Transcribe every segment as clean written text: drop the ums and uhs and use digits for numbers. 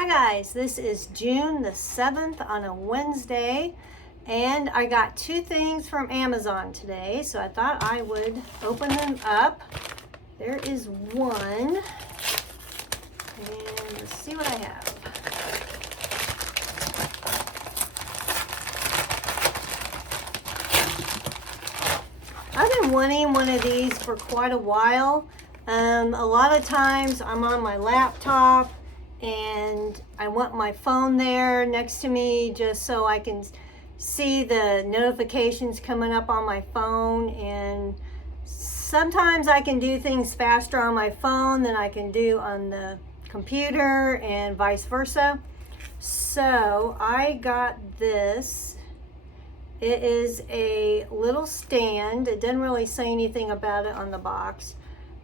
Hi guys, this is June the 7th on a Wednesday, and I got two things from Amazon today, so I thought I would open them up. There is one, and let's see what I have. I've been wanting one of these for quite a while. A lot of times I'm on my laptop and I want my phone there next to me just so I can see the notifications coming up on my phone, and sometimes I can do things faster on my phone than I can do on the computer and vice versa. So I got this. It is a little stand. It didn't really say anything about it on the box,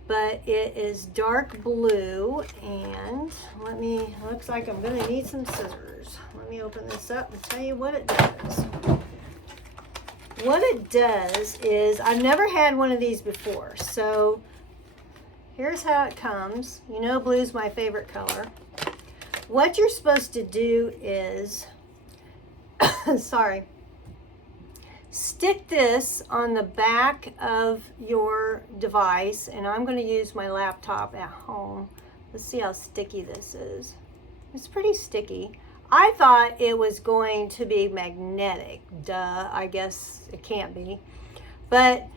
but it is dark blue, and looks like I'm gonna need some scissors. Let me open this up and tell you what it does. What it does is, I've never had one of these before, so here's how it comes. You know blue's my favorite color. What you're supposed to do is, stick this on the back of your device, and I'm going to use my laptop at home. Let's see how sticky this is. It's pretty sticky. I thought it was going to be magnetic. Duh, I guess it can't be. But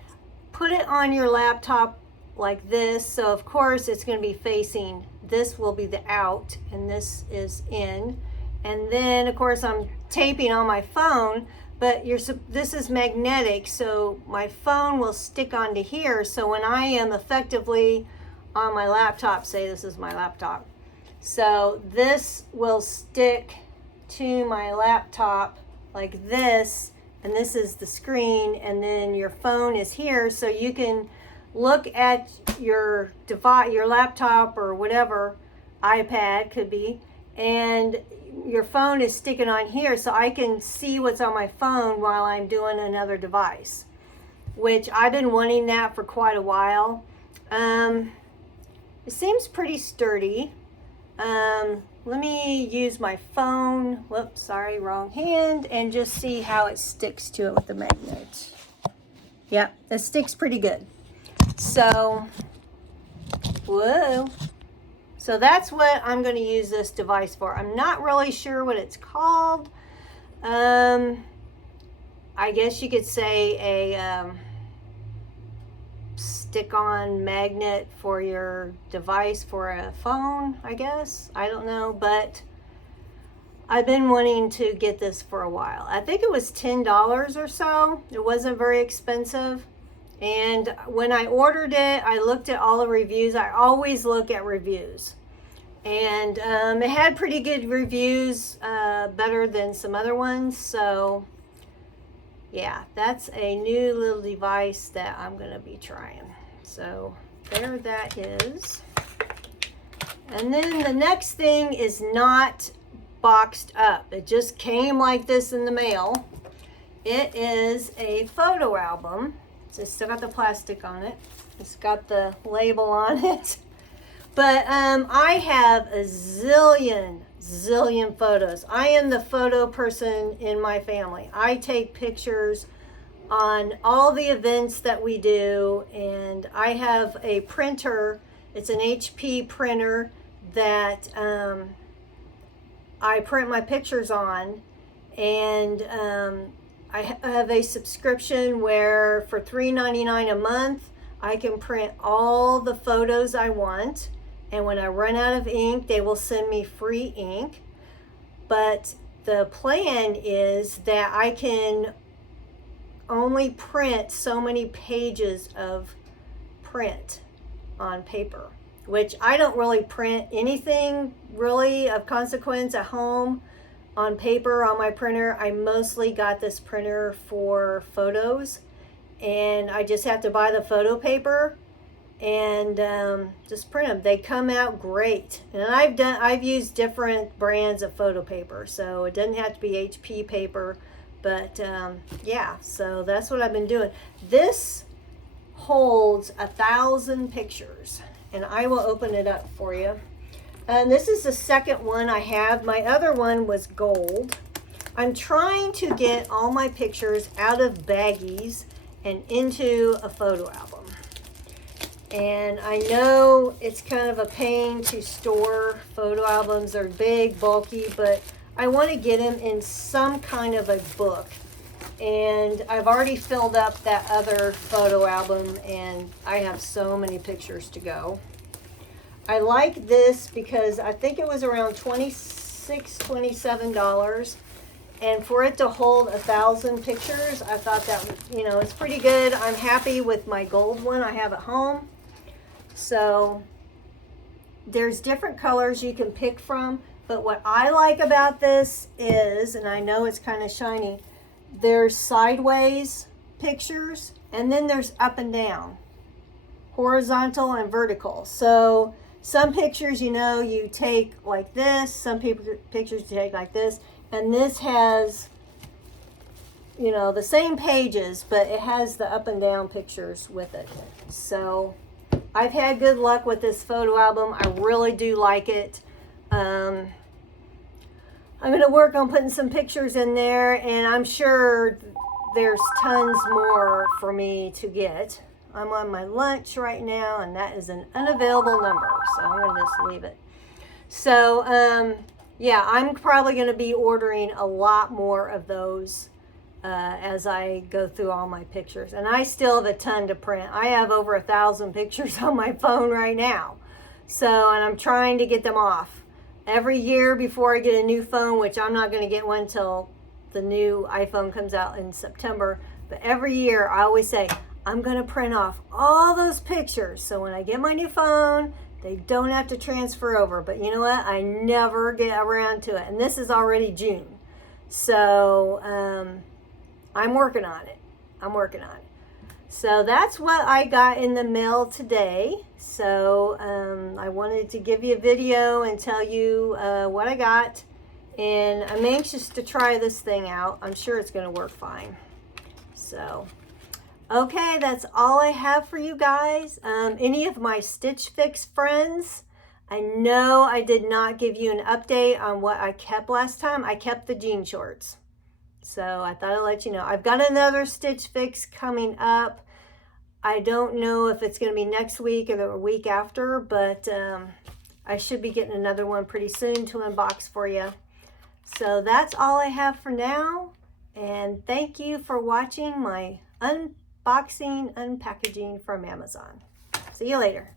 put it on your laptop like this, so of course it's going to be facing, this will be the out and this is in. And then of course I'm taping on my phone, but this is magnetic, so my phone will stick onto here. So when I am effectively on my laptop, say this is my laptop, so this will stick to my laptop like this, and this is the screen, and then your phone is here, so you can look at your device, your laptop or whatever, iPad could be, and your phone is sticking on here, so I can see what's on my phone while I'm doing another device, which I've been wanting that for quite a while. It seems pretty sturdy. Let me use my phone, whoops, sorry, wrong hand, and just see how it sticks to it with the magnet. Yep, it sticks pretty good. So, whoa. So that's what I'm going to use this device for. I'm not really sure what it's called. I guess you could say a stick-on magnet for your device for a phone, I guess. I don't know, but I've been wanting to get this for a while. I think it was $10 or so. It wasn't very expensive. And when I ordered it, I looked at all the reviews. I always look at reviews. And it had pretty good reviews, better than some other ones. So yeah, that's a new little device that I'm going to be trying. So there that is. And then the next thing is not boxed up. It just came like this in the mail. It is a photo album. It's still got the plastic on it. It's got the label on it. But I have a zillion photos. I am the photo person in my family. I take pictures on all the events that we do, and I have a printer. It's an HP printer that I print my pictures on, and I have a subscription where for $3.99 a month, I can print all the photos I want. And when I run out of ink, they will send me free ink. But the plan is that I can only print so many pages of print on paper, which I don't really print anything really of consequence at home on paper on my printer. I mostly got this printer for photos, and I just have to buy the photo paper and just print them. They come out great, and I've used different brands of photo paper, so it doesn't have to be HP paper, but yeah, so that's what I've been doing. This holds 1,000 pictures, and I will open it up for you. And this is the second one I have. My other one was gold. I'm trying to get all my pictures out of baggies and into a photo album. And I know it's kind of a pain to store photo albums. They're big, bulky, but I want to get them in some kind of a book. And I've already filled up that other photo album, and I have so many pictures to go. I like this because I think it was around $26, $27. And for it to hold 1,000 pictures, I thought that, you know, it's pretty good. I'm happy with my gold one I have at home. So there's different colors you can pick from. But what I like about this is, and I know it's kind of shiny, there's sideways pictures, and then there's up and down, horizontal and vertical. So some pictures, you know, you take like this, some pictures you take like this, and this has, you know, the same pages, but it has the up and down pictures with it. So I've had good luck with this photo album. I really do like it. I'm going to work on putting some pictures in there, and I'm sure there's tons more for me to get. I'm on my lunch right now, and that is an unavailable number, so I'm going to just leave it. So, yeah, I'm probably going to be ordering a lot more of those as I go through all my pictures. And I still have a ton to print. I have over 1,000 pictures on my phone right now. So, and I'm trying to get them off. Every year before I get a new phone, which I'm not going to get one until the new iPhone comes out in September, but every year I always say, I'm going to print off all those pictures. So when I get my new phone, they don't have to transfer over. But you know what? I never get around to it. And this is already June. So I'm working on it. So that's what I got in the mail today. So I wanted to give you a video and tell you what I got. And I'm anxious to try this thing out. I'm sure it's going to work fine. So, okay, that's all I have for you guys. Any of my Stitch Fix friends, I know I did not give you an update on what I kept last time. I kept the jean shorts. So I thought I'd let you know. I've got another Stitch Fix coming up. I don't know if it's going to be next week or the week after, but I should be getting another one pretty soon to unbox for you. So that's all I have for now. And thank you for watching my unboxing, unpackaging from Amazon. See you later.